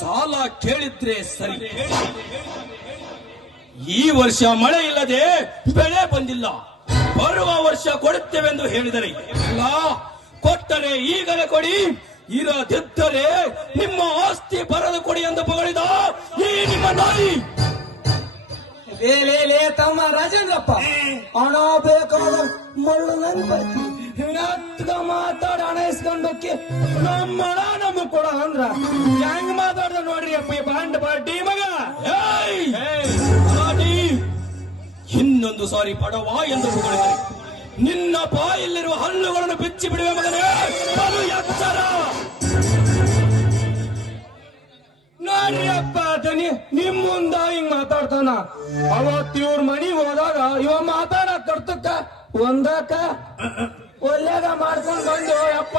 ಸಾಲ ಕೇಳಿದ್ರೆ ಸರಿ. ಈ ವರ್ಷ ಮಳೆ ಇಲ್ಲದೆ ಬೆಳೆ ಬಂದಿಲ್ಲ. ಬರುವ ವರ್ಷ ಕೊಡುತ್ತೇವೆಂದು ಹೇಳಿದರೆ ಇಲ್ಲ. ಕೊಟ್ಟರೆ ಈಗಲೇ ಕೊಡಿ. ಇರದಿದ್ದರೆ ನಿಮ್ಮ ಆಸ್ತಿ ಬರದು ಕೊಡಿ ಎಂದು ಬಗಳಿದ ಈ ನಿಮ್ಮ ನಾಯಿ. ಲೇ ಲೇ ಲೇ ತಮ್ಮ ರಾಜೇಂದ್ರಪ್ಪ. ಹಣ ಬೇಕಾದ ಮಳ್ಳು ನಂಗೆ ಬರ್ತೀವಿ ಮಾತಾಡ ಹಣ ನಮ್ಮ ಕೊಡ ಅಂದ್ರ ಹೆಂಗ್ ಮಾತಾಡ್ದ ನೋಡ್ರಿ ಅಪ್ಪ ಬಾಂಡ್ ಪಾರ್ಟಿ ಮಗ! ಇನ್ನೊಂದು ಸಾರಿ ಪಡವ ಎಂದು ನಿನ್ನ ಬಾಯಲ್ಲಿರುವ ಹಲ್ಲುಗಳನ್ನು ಬಿಚ್ಚಿ ಬಿಡುವೆ ಮಗನೇ ನೋಡ್ರಿಯಪ್ಪ ಎಚ್ಚರ. ನೋಡ್ರಿ ಅಪ್ಪ ನಿಮ್ ಮುಂದ ಹಿಂಗ್ ಮಾತಾಡ್ತಾನ? ಅವತ್ ಇವ್ರ ಮನಿ ಹೋದಾಗ ಇವ ಮಾತಾಡ ಕರ್ತಕ್ಕ ಒಂದಕ್ಕ ಒಲ್ಲೆಗ ಮಾಡ್ಕೊಂಡ್ ಬಂದು ಅಪ್ಪ